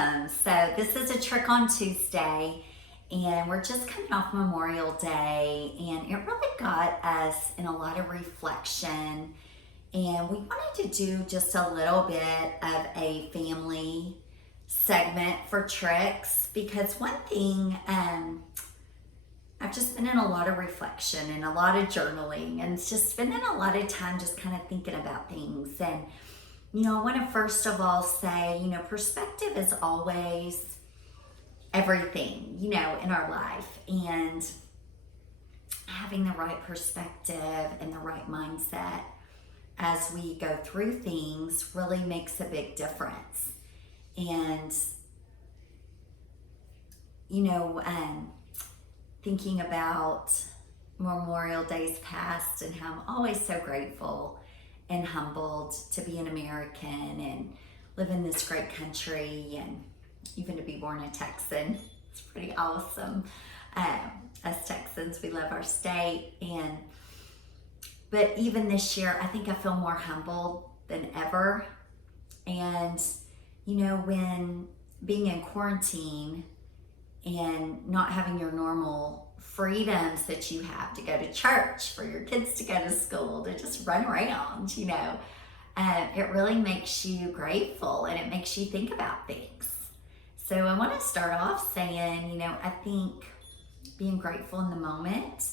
welcome. So this is a trick on Tuesday, and we're just coming off Memorial Day, and it really got us in a lot of reflection, and we wanted to do just a little bit of a family segment for tricks, because one thing, I've just been in a lot of reflection and a lot of journaling, and just spending a lot of time just kind of thinking about things. And I want to first of all say, perspective is always everything, in our life. And having the right perspective and the right mindset as we go through things really makes a big difference. And, thinking about Memorial Days past and how I'm always so grateful and humbled to be an American and live in this great country, and even to be born a Texan. It's pretty awesome. As Texans, we love our state. But even this year, I think I feel more humbled than ever. And, when being in quarantine and not having your normal freedoms that you have to go to church, for your kids to go to school, to just run around, it really makes you grateful, and it makes you think about things. So I want to start off saying, I think being grateful in the moment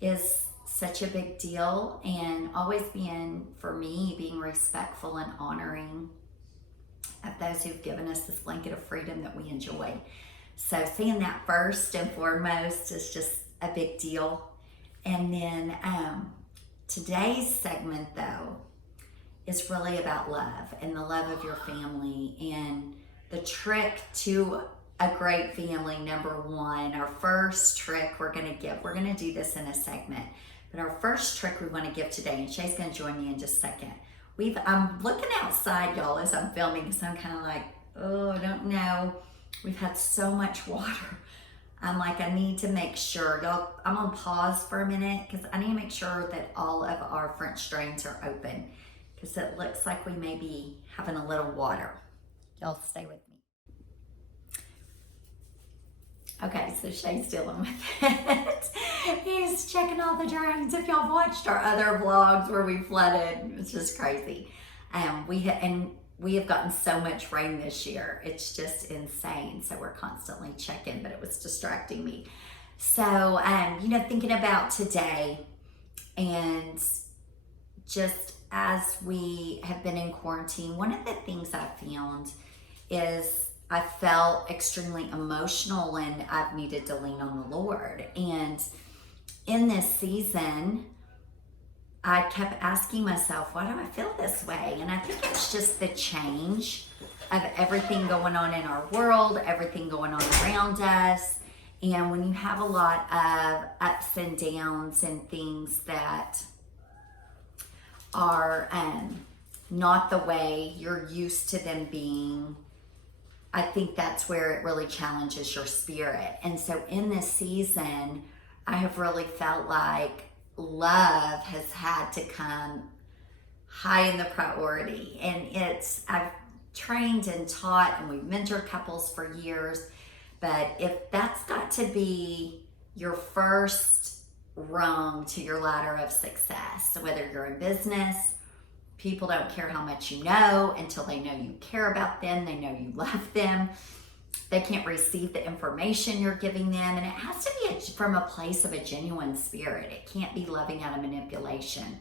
is such a big deal, and always being respectful and honoring of those who've given us this blanket of freedom that we enjoy. So saying that first and foremost is just a big deal. And then today's segment, though, is really about love and the love of your family. And the trick to a great family, number one, our first trick we're going to do this in a segment, but our first trick we want to give today, and Shay's going to join me in just a second. I'm looking outside, y'all, as I'm filming, because I'm kind of like, I don't know. We've had so much water. I'm like, I need to make sure, y'all, I'm gonna pause for a minute, because I need to make sure that all of our French drains are open, because it looks like we may be having a little water. Y'all stay with me. Okay, so Shay's dealing with it. He's checking all the drains. If y'all watched our other vlogs where we flooded, it's just crazy. We have gotten so much rain this year. It's just insane. So we're constantly checking, but it was distracting me. So, thinking about today, and just as we have been in quarantine, one of the things I found is I felt extremely emotional, and I've needed to lean on the Lord. And in this season, I kept asking myself, why do I feel this way? And I think it's just the change of everything going on in our world, everything going on around us. And when you have a lot of ups and downs and things that are not the way you're used to them being, I think that's where it really challenges your spirit. And so in this season, I have really felt like love has had to come high in the priority. And I've trained and taught, and we've mentored couples for years, but if that's got to be your first rung to your ladder of success, so whether you're in business, people don't care how much you know until they know you care about them, they know you love them. They can't receive the information you're giving them, and it has to be from a place of a genuine spirit. It can't be loving out of manipulation.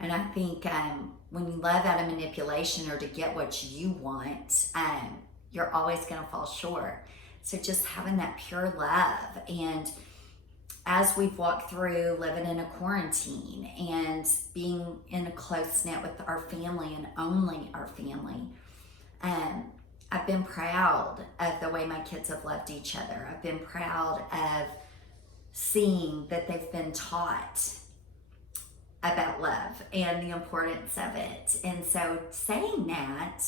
And I think when you love out of manipulation or to get what you want, you're always going to fall short. So just having that pure love. And as we've walked through living in a quarantine and being in a close knit with our family and only our family, I've been proud of the way my kids have loved each other. I've been proud of seeing that they've been taught about love and the importance of it. And so saying that,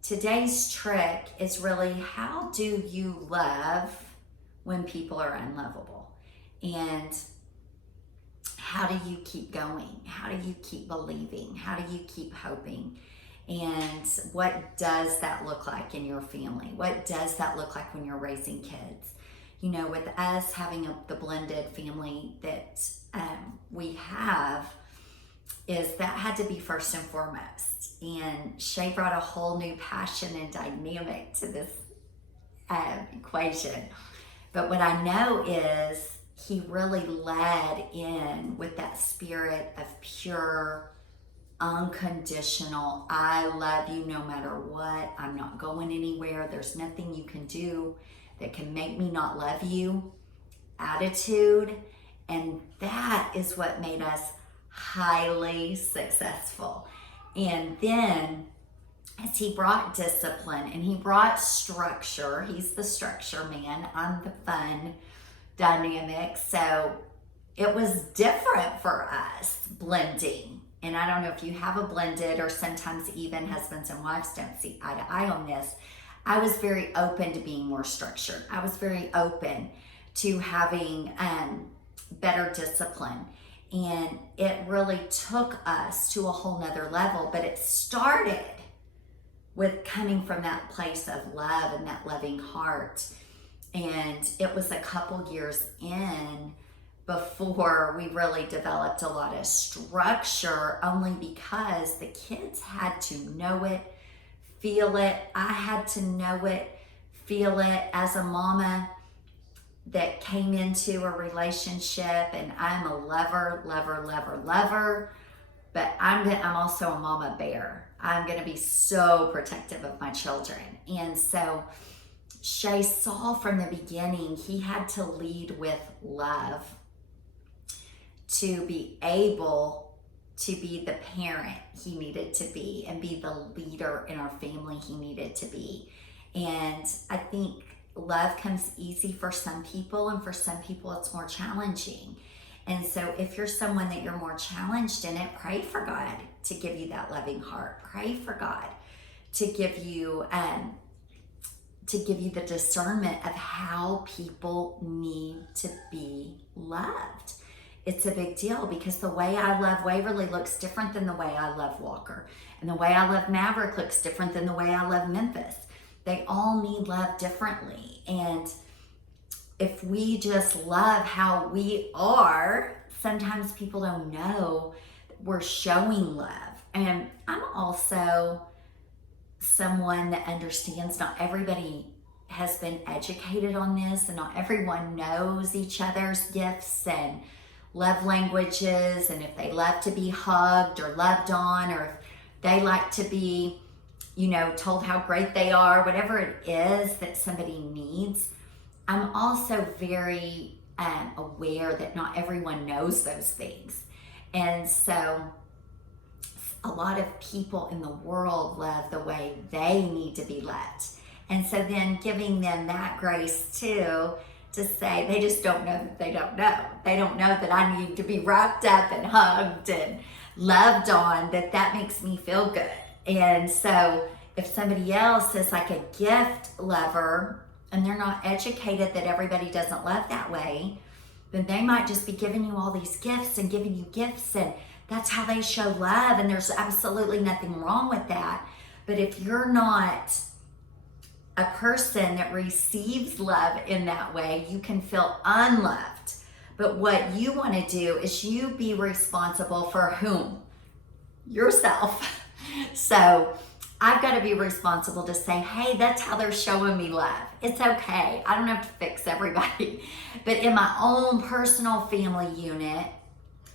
today's trick is really, how do you love when people are unlovable? And how do you keep going? How do you keep believing? How do you keep hoping? And what does that look like in your family? What does that look like when you're raising kids? You know, with us having the blended family that we have, is that had to be first and foremost. And Shay brought a whole new passion and dynamic to this equation. But what I know is he really led in with that spirit of pure, unconditional, I love you no matter what. I'm not going anywhere. There's nothing you can do that can make me not love you attitude. And that is what made us highly successful. And then as he brought discipline and he brought structure, he's the structure man, I'm the fun dynamic. So it was different for us blending. And I don't know if you have a blended, or sometimes even husbands and wives don't see eye to eye on this. I was very open to being more structured. I was very open to having better discipline. And it really took us to a whole nother level, but it started with coming from that place of love and that loving heart. And it was a couple years in before we really developed a lot of structure, only because the kids had to know it, feel it. I had to know it, feel it as a mama that came into a relationship, and I'm a lover, but I'm also a mama bear. I'm going to be so protective of my children. And so Shay saw from the beginning he had to lead with love to be able to be the parent he needed to be and be the leader in our family he needed to be. And I think love comes easy for some people, and for some people it's more challenging. And so if you're someone that you're more challenged in it, pray for God to give you that loving heart. Pray for God to give you the discernment of how people need to be loved. It's a big deal, because the way I love Waverly looks different than the way I love Walker. And the way I love Maverick looks different than the way I love Memphis. They all need love differently. And if we just love how we are, sometimes people don't know we're showing love. And I'm also someone that understands not everybody has been educated on this, and not everyone knows each other's gifts and love languages, and if they love to be hugged or loved on, or if they like to be, told how great they are, whatever it is that somebody needs. I'm also very aware that not everyone knows those things. And so a lot of people in the world love the way they need to be loved. And so then giving them that grace too, to say they just don't know that they don't know. They don't know that I need to be wrapped up and hugged and loved on, that makes me feel good. And so if somebody else is like a gift lover and they're not educated that everybody doesn't love that way, then they might just be giving you all these gifts and giving you gifts, and that's how they show love, and there's absolutely nothing wrong with that. But if you're not a person that receives love in that way, you can feel unloved. But what you want to do is you be responsible for whom? Yourself. So I've got to be responsible to say, hey, that's how they're showing me love. It's okay. I don't have to fix everybody. But in my own personal family unit,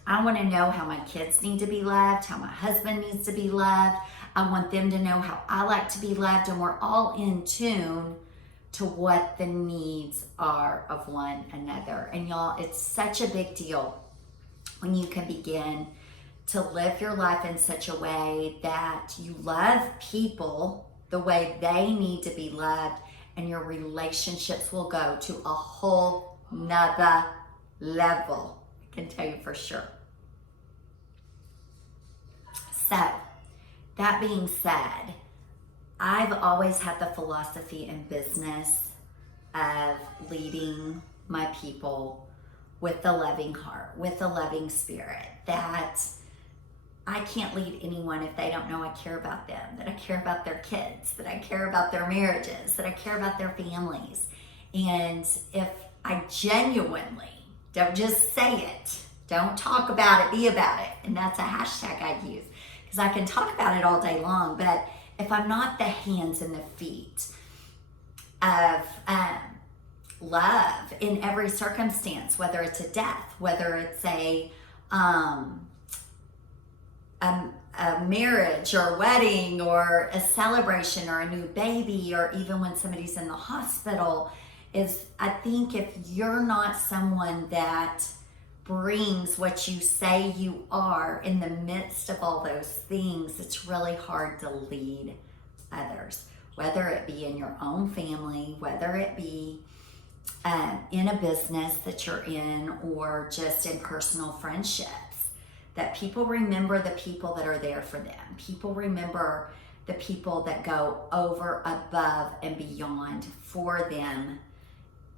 I want to know how my kids need to be loved, how my husband needs to be loved. I want them to know how I like to be loved, and we're all in tune to what the needs are of one another. And y'all, it's such a big deal when you can begin to live your life in such a way that you love people the way they need to be loved, and your relationships will go to a whole nother level. I can tell you for sure. So, that being said, I've always had the philosophy in business of leading my people with a loving heart, with a loving spirit, that I can't lead anyone if they don't know I care about them, that I care about their kids, that I care about their marriages, that I care about their families. And if I genuinely don't just say it, don't talk about it, be about it. And that's a hashtag I use because I can talk about it all day long. But if I'm not the hands and the feet of love in every circumstance, whether it's a death, whether it's a marriage or a wedding or a celebration or a new baby, or even when somebody's in the hospital, is I think if you're not someone that brings what you say you are in the midst of all those things, it's really hard to lead others, whether it be in your own family, whether it be in a business that you're in, or just in personal friendships. That people remember the people that are there for them. People remember the people that go over, above, and beyond for them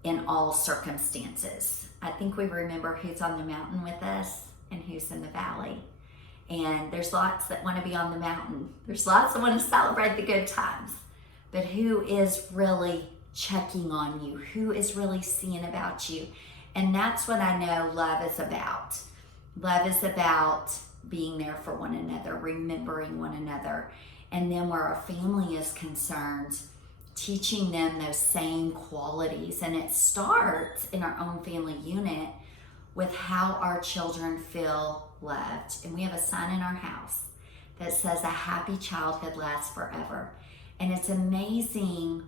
in all circumstances. I think we remember who's on the mountain with us and who's in the valley. And there's lots that want to be on the mountain. There's lots that want to celebrate the good times. But who is really checking on you? Who is really seeing about you? And that's what I know love is about. Love is about being there for one another, remembering one another. And then where our family is concerned, teaching them those same qualities. And it starts in our own family unit with how our children feel loved. And we have a sign in our house that says a happy childhood lasts forever. And it's amazing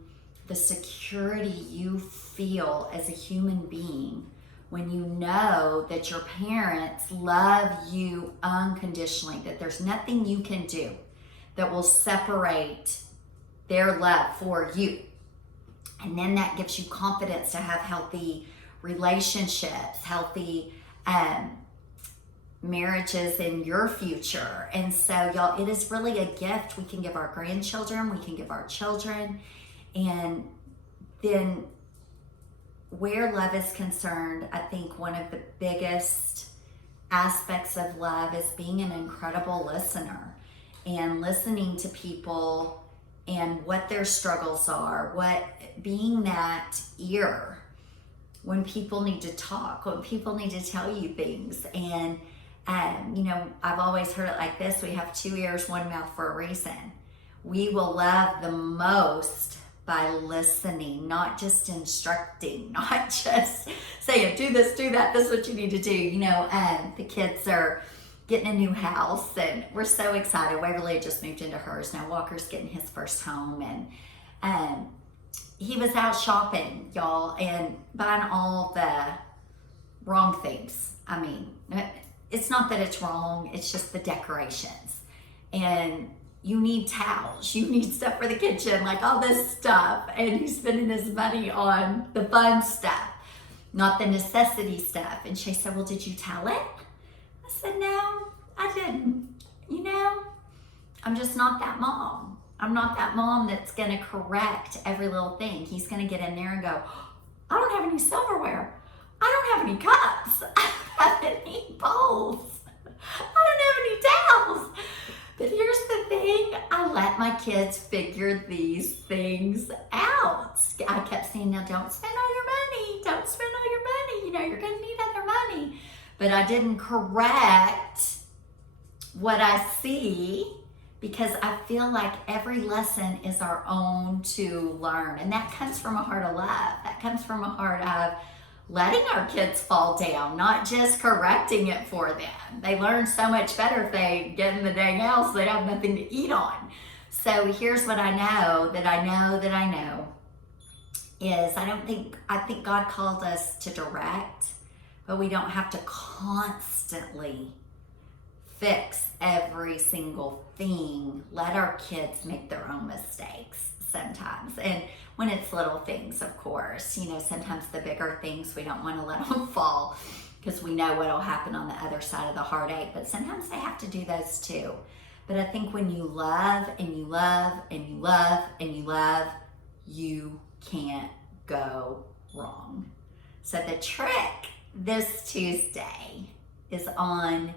the security you feel as a human being when you know that your parents love you unconditionally, that there's nothing you can do that will separate their love for you. And then that gives you confidence to have healthy relationships, healthy marriages in your future. And so y'all, it is really a gift we can give our grandchildren, we can give our children. And then where love is concerned, I think one of the biggest aspects of love is being an incredible listener and listening to people and what their struggles are, being that ear when people need to talk, when people need to tell you things. And I've always heard it like this: we have two ears, one mouth for a reason. We will love the most by listening, not just instructing, not just saying, do this, do that, this is what you need to do. The kids are getting a new house and we're so excited. Waverly had just moved into hers. Now Walker's getting his first home, and he was out shopping, y'all, and buying all the wrong things. I mean, it's not that it's wrong, it's just the decorations. And you need towels, you need stuff for the kitchen, like all this stuff. And he's spending his money on the fun stuff, not the necessity stuff. And Shay said, well, did you tell it? I said, no, I didn't. I'm just not that mom. I'm not that mom that's gonna correct every little thing. He's gonna get in there and go, I don't have any silverware. I don't have any cups. I don't have any bowls. I don't have any towels. But here's the thing, I let my kids figure these things out. I kept saying, now don't spend all your money. Don't spend all your money. You're gonna need other money. But I didn't correct what I see, because I feel like every lesson is our own to learn. And that comes from a heart of love. That comes from a heart of letting our kids fall down, not just correcting it for them. They learn so much better if they get in the dang house, they have nothing to eat on. So here's what I know is I think God called us to direct, but we don't have to constantly fix every single thing. Let our kids make their own mistakes sometimes. And when it's little things, of course, sometimes the bigger things, we don't want to let them fall because we know what will happen on the other side of the heartache. But sometimes they have to do those too. But I think when you love and you love and you love and you love, you can't go wrong. So the trick this Tuesday is on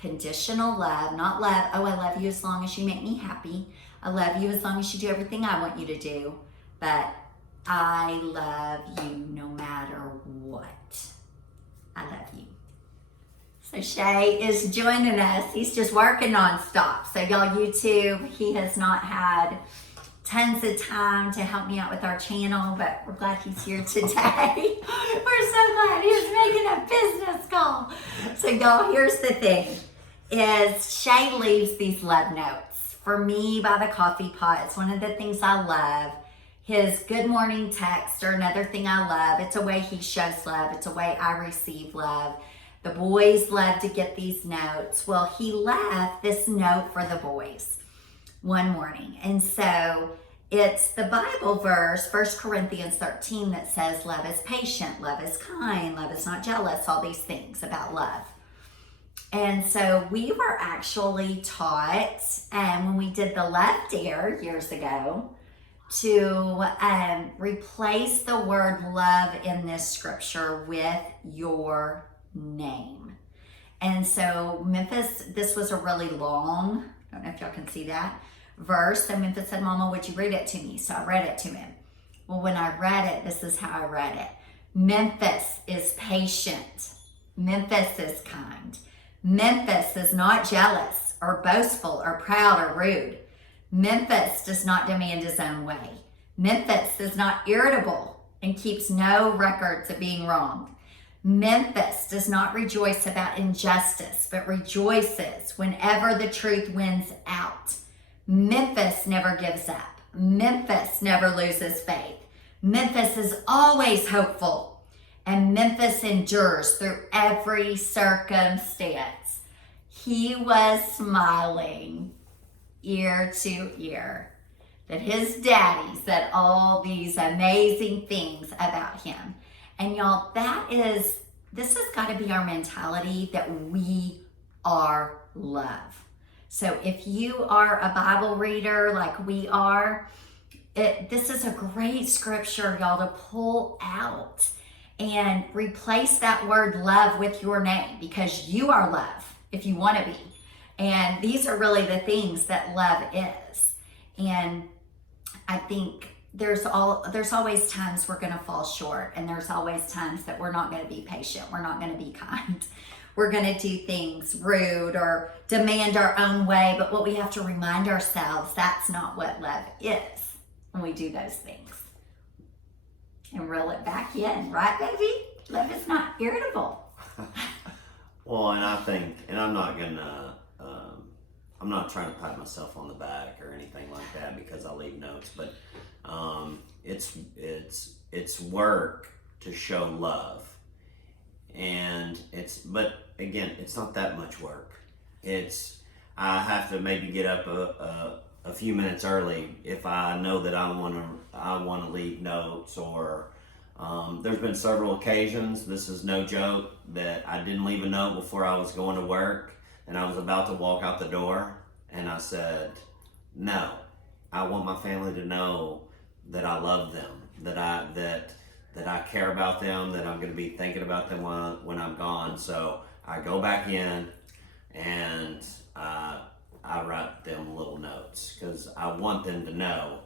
conditional love, not love, oh, I love you as long as you make me happy. I love you as long as you do everything I want you to do. But I love you no matter what. I love you. So Shay is joining us. He's just working nonstop. So y'all, YouTube, he has not had tons of time to help me out with our channel, but we're glad he's here today. We're so glad he's making a business call. So y'all, here's the thing, is Shay leaves these love notes for me by the coffee pot. It's one of the things I love. His good morning text are another thing I love. It's a way he shows love. It's a way I receive love. The boys love to get these notes. Well, he left this note for the boys one morning. And so it's the Bible verse, 1 Corinthians 13, that says love is patient, love is kind, love is not jealous, all these things about love. And so we were actually taught, when we did the Love Dare years ago, to replace the word love in this scripture with your name. And so Memphis, this was a really long, I don't know if y'all can see that, verse. So Memphis said, Mama, would you read it to me? So I read it to him. Well, when I read it, this is how I read it. Memphis is patient. Memphis is kind. Memphis is not jealous or boastful or proud or rude. Memphis does not demand his own way. Memphis is not irritable and keeps no records of being wronged. Memphis does not rejoice about injustice, but rejoices whenever the truth wins out. Memphis never gives up. Memphis never loses faith. Memphis is always hopeful. And Memphis endures through every circumstance. He was smiling ear to ear that his daddy said all these amazing things about him. And y'all, this has got to be our mentality, that we are love. So if you are a Bible reader like we are, this is a great scripture, y'all, to pull out and replace that word love with your name, because you are love if you want to be. And these are really the things that love is. And I think there's always times we're going to fall short, and there's always times that we're not going to be patient, we're not going to be kind, we're going to do things rude or demand our own way. But what we have to remind ourselves, that's not what love is when we do those things. And reel it back in, right, baby? Love is not irritable. Well, and I think, and I'm not gonna, I'm not trying to pat myself on the back or anything like that because I leave notes, but it's work to show love, and but again, it's not that much work. I have to maybe get up a few minutes early if I know that I want to leave notes, or there's been several occasions, this is no joke, that I didn't leave a note before I was going to work, and I was about to walk out the door, and I said, no, I want my family to know that I love them, that I care about them, that I'm going to be thinking about them when I'm gone. So I go back in and I write them little notes because I want them to know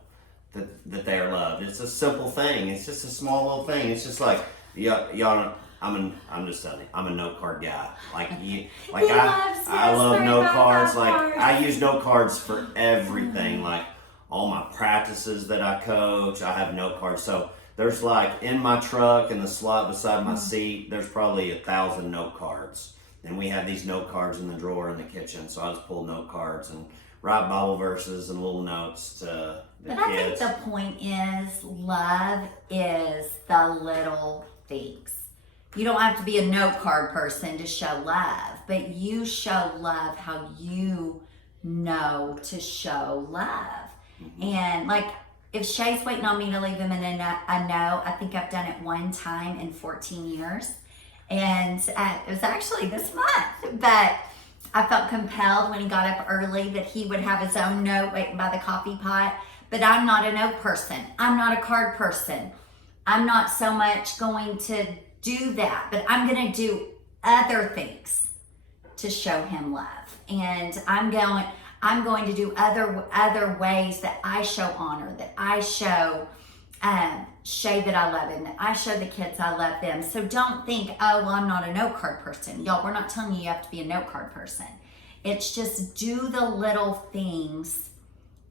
that they are loved. It's a simple thing. It's just a small little thing. It's just like, y'all, I'm just telling you, I'm a note card guy. Like I love note cards. Like I use note cards for everything. Like all my practices that I coach, I have note cards. So there's like in my truck in the slot beside my seat, there's probably 1,000 note cards. And we have these note cards in the drawer in the kitchen. So I just pull note cards and write Bible verses and little notes to the kids. But I think the point is, love is the little things. You don't have to be a note card person to show love, but you show love how you know to show love. Mm-hmm. And like, if Shay's waiting on me to leave him in a note, I think I've done it one time in 14 years. And it was actually this month, but I felt compelled when he got up early that he would have his own note waiting by the coffee pot. But I'm not a note person. I'm not a card person. I'm not so much going to do that, but I'm going to do other things to show him love. And I'm going to do other ways that I show honor, that I show Shay that I love him, that I show the kids I love them. So don't think, oh, well, I'm not a note card person. Y'all, we're not telling you have to be a note card person. It's just do the little things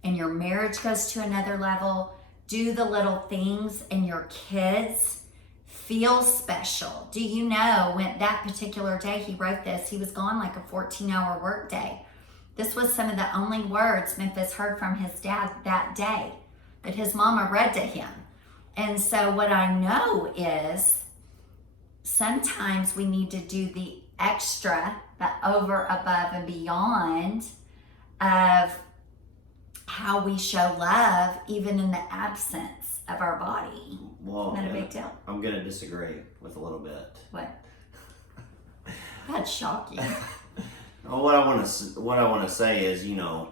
and your marriage goes to another level. Do the little things and your kids feel special. Do you know when that particular day he wrote this, he was gone like a 14-hour work day. This was some of the only words Memphis heard from his dad that day that his mama read to him. And so what I know is sometimes we need to do the extra, the over, above, and beyond of how we show love even in the absence of our body. Well, Not a big deal. I'm going to disagree with a little bit. What? That's shocking. Well, what I want to say is, a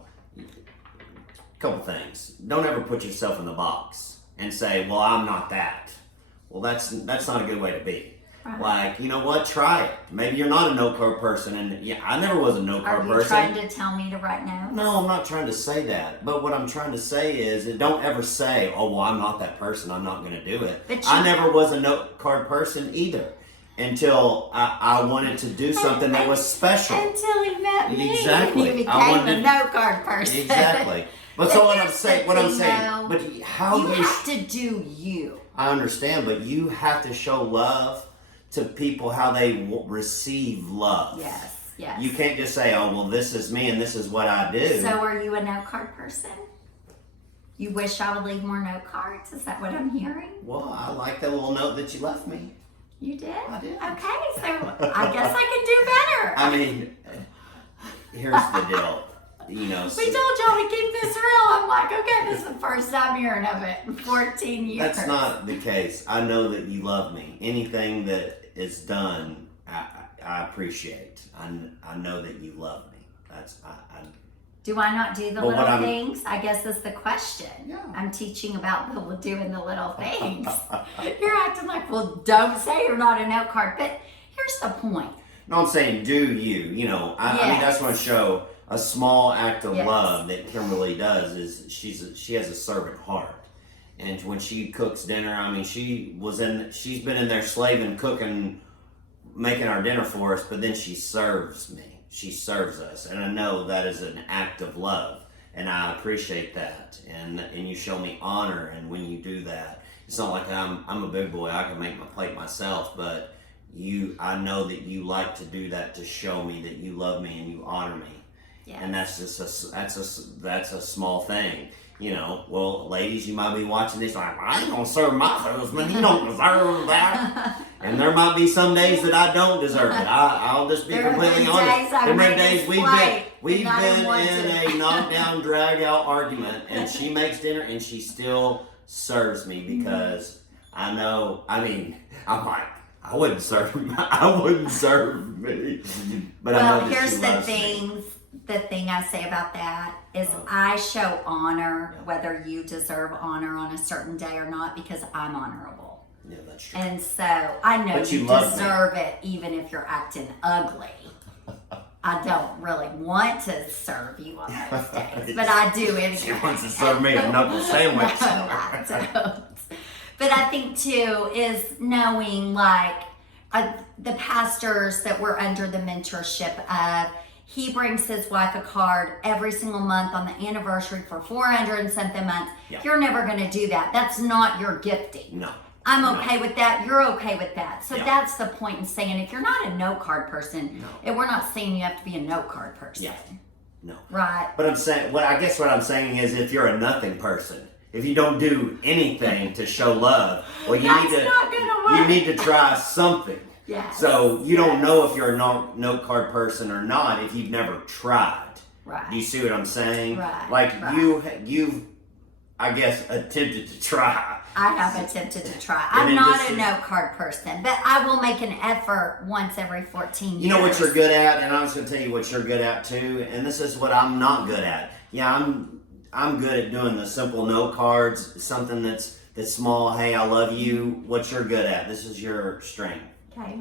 couple things. Don't ever put yourself in the box and say, "Well, I'm not that." Well, that's not a good way to be. Right. Like, you know what? Try it. Maybe you're not a note card person, and yeah, I never was a note card person. Are you trying to tell me to write notes? No, I'm not trying to say that. But what I'm trying to say is, don't ever say, "Oh, well, I'm not that person. I'm not going to do it." I never was a note card person either. Until I wanted to do something that was special. Until he met me. Exactly. He became a note card person. Exactly. But so what I'm saying, but how you have to do you. I understand, but you have to show love to people how they receive love. Yes, yes. You can't just say, "Oh, well, this is me and this is what I do." So are you a note card person? You wish I would leave more note cards? Is that what I'm hearing? Well, I like that little note that you left me. You did? I did. Okay, so I guess I can do better. I mean, here's the deal. We told y'all to keep this real. I'm like, okay, this is the first time hearing of it in 14 years. That's not the case. I know that you love me. Anything that is done, I appreciate. I know that you love me. Do I not do the little things? I guess is the question. Yeah. I'm teaching about doing the little things. You're acting like, well, don't say you're not a note card. But here's the point. No, I'm saying do you. I mean, that's going to show a small act of love that Kimberly does. Is she has a servant heart, and when she cooks dinner, I mean, she's been in there slaving, cooking, making our dinner for us, but then she serves me. She serves us, and I know that is an act of love, and I appreciate that. And you show me honor, and when you do that, it's not like I'm a big boy. I can make my plate myself, but I know that you like to do that to show me that you love me and you honor me. Yes. And that's a small thing. Well, ladies, you might be watching this like, I ain't gonna serve my husband. He don't deserve that. And there might be some days that I don't deserve it. I'll just be completely honest. There have been days we've been in a knockdown, drag out argument, and she makes dinner and she still serves me because I know. I mean, I'm like, I wouldn't serve me. But I know that here's she the loves things. me. The thing I say about that is I show honor whether you deserve honor on a certain day or not because I'm honorable. Yeah, that's true. And so I know you deserve it even if you're acting ugly. I don't really want to serve you on those days, but I do anyway. She wants to serve me a knuckle sandwich. No, I don't. But I think too is knowing the pastors that we're under the mentorship of. He brings his wife a card every single month on the anniversary for 400 and something months. Yeah. You're never going to do that. That's not your gifting. No. I'm okay with that. You're okay with that. So that's the point in saying if you're not a note card person, we're not saying you have to be a note card person. Yeah. No. Right. But I'm saying, I guess what I'm saying is if you're a nothing person, if you don't do anything to show love, well, you need to try something. Yes. So you don't know if you're a note card person or not if you've never tried. Right. Do you see what I'm saying? Right. You've I guess attempted to try. I have attempted to try. I'm not a note card person, but I will make an effort once every 14 years. You know what you're good at, and I'm just gonna tell you what you're good at too, and this is what I'm not good at. Yeah, I'm good at doing the simple note cards, something that's small. Hey, I love you. What you're good at. This is your strength. Okay.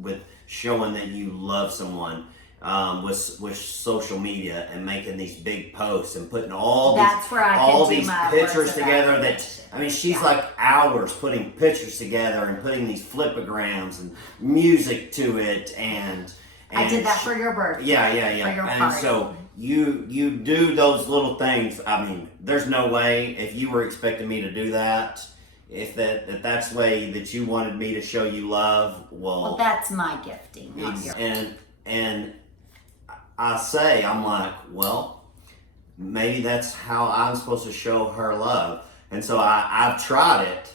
With showing that you love someone, with social media and making these big posts and putting all That's where I can do these my pictures words of together. affirmation. I mean, she's Yeah. like hours putting pictures together and putting these flipograms and music to it, and I did that for your birthday. Yeah. For your And party. so you do those little things. I mean, there's no way if you were expecting me to do that, if that's the way that you wanted me to show you love. Well, that's my gifting, not yours. And I'm like, well, maybe that's how I'm supposed to show her love. And so I've tried it.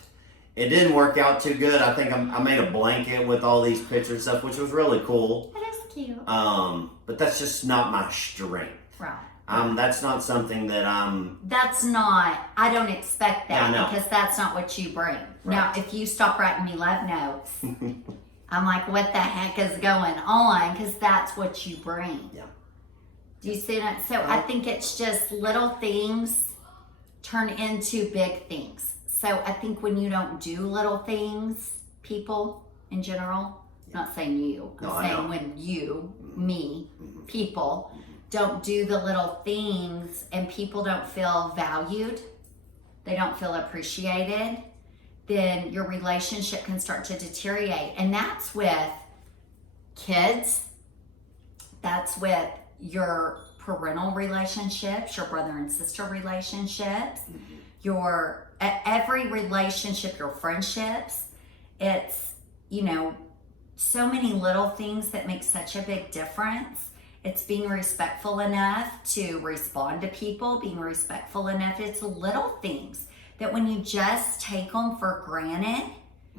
It didn't work out too good. I think I made a blanket with all these pictures and stuff, which was really cool. That is cute. But that's just not my strength. Right. That's not something that I don't expect that Yeah, no. because that's not what you bring. Now, if you stop writing me love notes, I'm like, what the heck is going on? Because that's what you bring. Yeah. Do you see that? So I think it's just little things turn into big things. So I think when you don't do little things, people in general, not saying you, No, I'm I saying know. when you, me, people don't do the little things and people don't feel valued, they don't feel appreciated, then your relationship can start to deteriorate. And that's with kids, that's with your parental relationships, your brother and sister relationships, your every relationship, your friendships. It's, so many little things that make such a big difference. It's being respectful enough to respond to people, being respectful enough. It's little things that when you just take them for granted,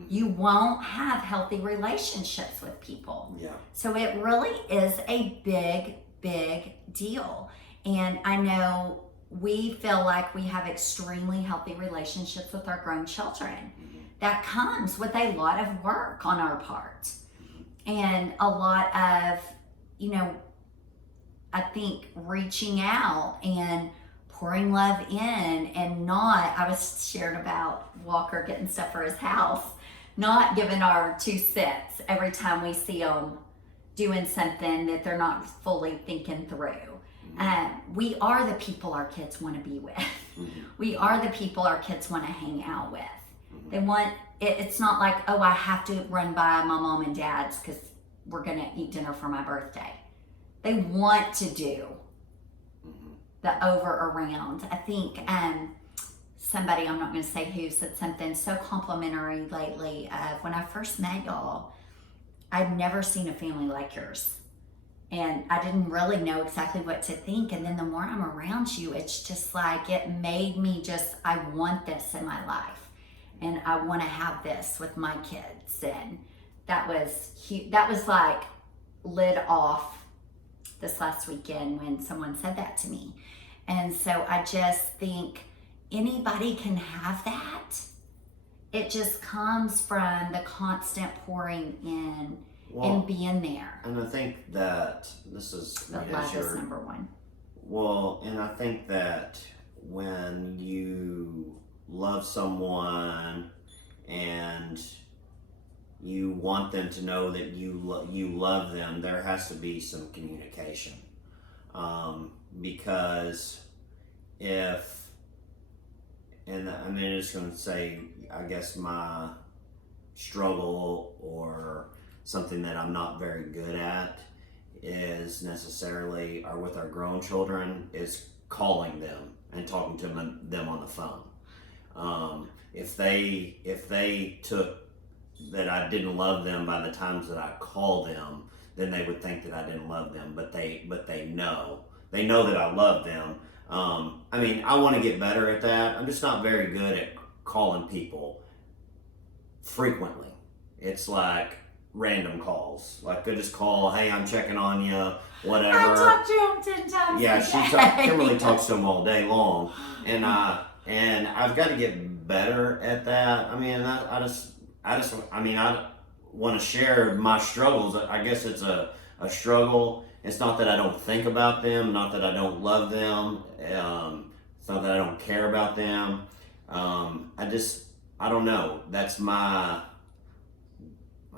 you won't have healthy relationships with people. Yeah. So it really is a big, big deal. And I know we feel like we have extremely healthy relationships with our grown children. That comes with a lot of work on our part and a lot of, I think reaching out and pouring love in and not, I was sharing about Walker getting stuff for his house, not giving our 2 cents every time we see them doing something that they're not fully thinking through. We are the people our kids want to be with. We are the people our kids want to hang out with. They want, it's not like, oh, I have to run by my mom and dad's because we're going to eat dinner for my birthday. They want to do the over around. I think somebody, I'm not going to say who, said something so complimentary lately of when I first met y'all, I'd never seen a family like yours. And I didn't really know exactly what to think. And then the more I'm around you, it's just like, it made me just, I want this in my life. And I want to have this with my kids. And that was huge. That was like lid off this last weekend when someone said that to me. And so I just think anybody can have that. It just comes from the constant pouring in and being there. And I think that this is But love is number one. Well, and I think that when you love someone and you want them to know that you love them, there has to be some communication. Because if, and I'm just going to say, I guess my struggle or something that I'm not very good at is necessarily, or with our grown children, is calling them and talking to them on the phone. If they took that I didn't love them by the times that I call them, then they would think that I didn't love them. But they know that I love them. I mean, I want to get better at that. I'm just not very good at calling people frequently. It's like random calls. Like I just call, hey, I'm checking on you, whatever. I talked to him 10 times. Yeah, Kimberly talks to him all day long, and I've got to get better at that. I mean, I want to share my struggles. I guess it's a struggle. It's not that I don't think about them, not that I don't love them. It's not that I don't care about them. I don't know. That's my,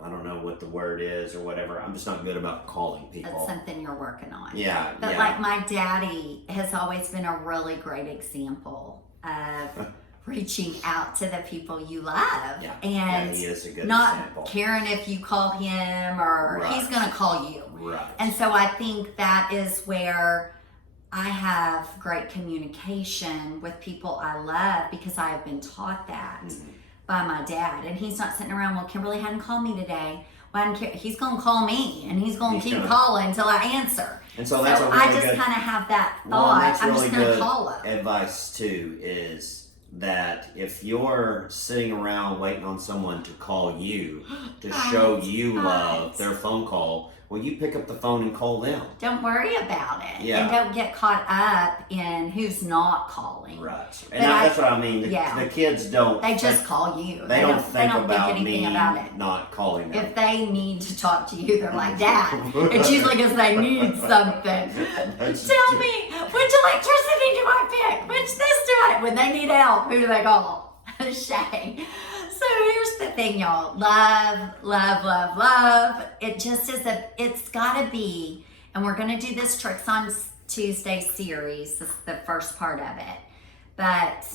I don't know what the word is or whatever. I'm just not good about calling That's people. something you're working on. Yeah, But yeah. like my daddy has always been a really great example of reaching out to the people you love. Yeah, And he is a good not example. caring if you call him or Right. he's going to call you. Right. And so I think that is where I have great communication with people I love because I have been taught that by my dad. And he's not sitting around, well, Kimberly hadn't called me today. Well, he's going to call me and he's going to keep calling until I answer. And so that's a really I just good, kind of have that thought. well, and that's I'm really just going to good call him. advice too, is that if you're sitting around waiting on someone to call you to show you love, their phone call, well, you pick up the phone and call them. Don't worry about it. Yeah. And don't get caught up in who's not calling. Right. But And that's what I mean. The kids don't. They just call you. They don't think about anything me about it. not calling them. If they need to talk to you, they're like, Dad. It's usually because they need something. Tell me, which electricity do I pick? Which this do I? When they need help, who do they call? Shay. So here's the thing, y'all. Love, love, love, love. It just is it's gotta be, and we're gonna do this Tricks on Tuesday series. This is the first part of it. But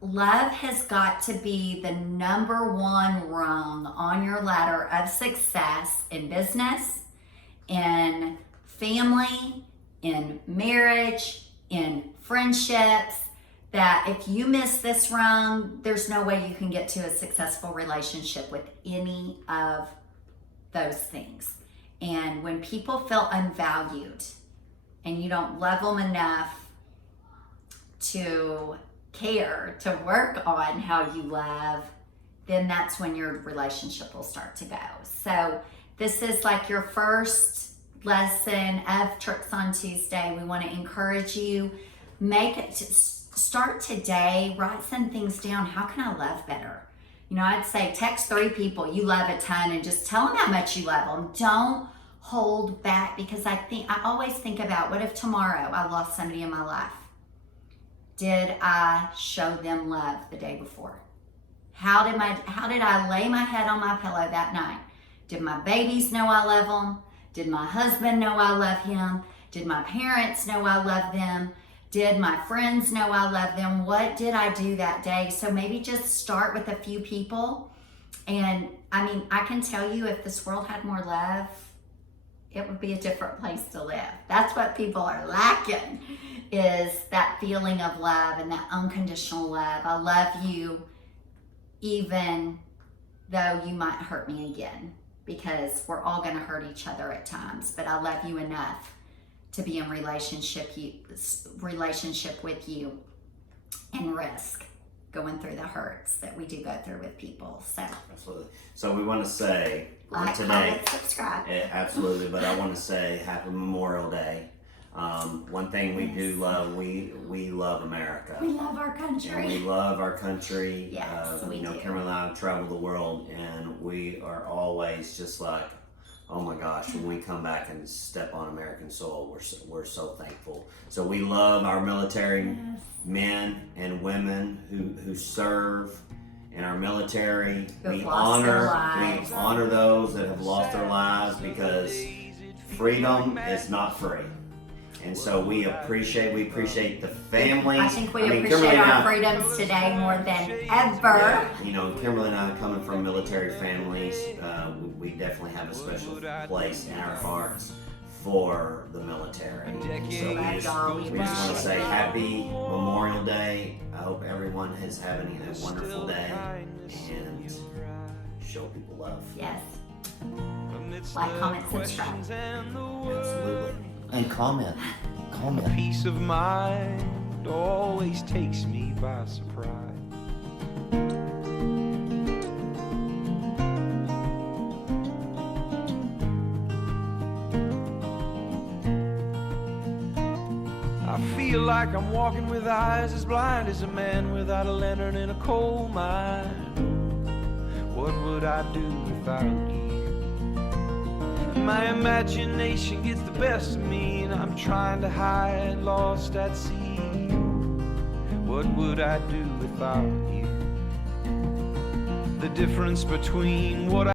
love has got to be the number one rung on your ladder of success in business, in family, in marriage, in friendships. That if you miss this rung, there's no way you can get to a successful relationship with any of those things. And when people feel unvalued and you don't love them enough to care, to work on how you love, then that's when your relationship will start to go. So this is like your first lesson of Tricks on Tuesday. We want to encourage you, make it start today, write some things down. How can I love better? You know, I'd say text 3 people you love a ton and just tell them how much you love them. Don't hold back, because I always think about, what if tomorrow I lost somebody in my life? Did I show them love the day before? How did I lay my head on my pillow that night? Did my babies know I love them? Did my husband know I love him? Did my parents know I love them? Did my friends know I love them? What did I do that day? So maybe just start with a few people. And I mean, I can tell you, if this world had more love, it would be a different place to live. That's what people are lacking, is that feeling of love and that unconditional love. I love you even though you might hurt me again, because we're all going to hurt each other at times, but I love you enough to be in relationship with you and risk going through the hurts that we do go through with people. So absolutely. So we want to say like, today, comment, subscribe. Absolutely. But I want to say Happy Memorial Day. One thing we do love, we love America. We love our country. And we love our country. Yes, we do. Kimberly and I travel the world, and we are always just like, oh my gosh, when we come back and step on American soil, we're so thankful. So we love our military men and women who serve in our military. We honor those that have lost their lives, because freedom is not free. And so we appreciate the family. I think we appreciate our freedoms today more than ever. Yeah, you know, Kimberly and I, coming from military families, we definitely have a special place in our hearts for the military. So we just want to say Happy Memorial Day. I hope everyone is having a wonderful day, and show people love. Yes. Like, comment, subscribe. Absolutely. And comment. Peace of mind always takes me by surprise. I feel like I'm walking with eyes as blind as a man without a lantern in a coal mine. What would I do without you? My imagination gets the best of me, and I'm trying to hide, lost at sea. What would I do without you? The difference between what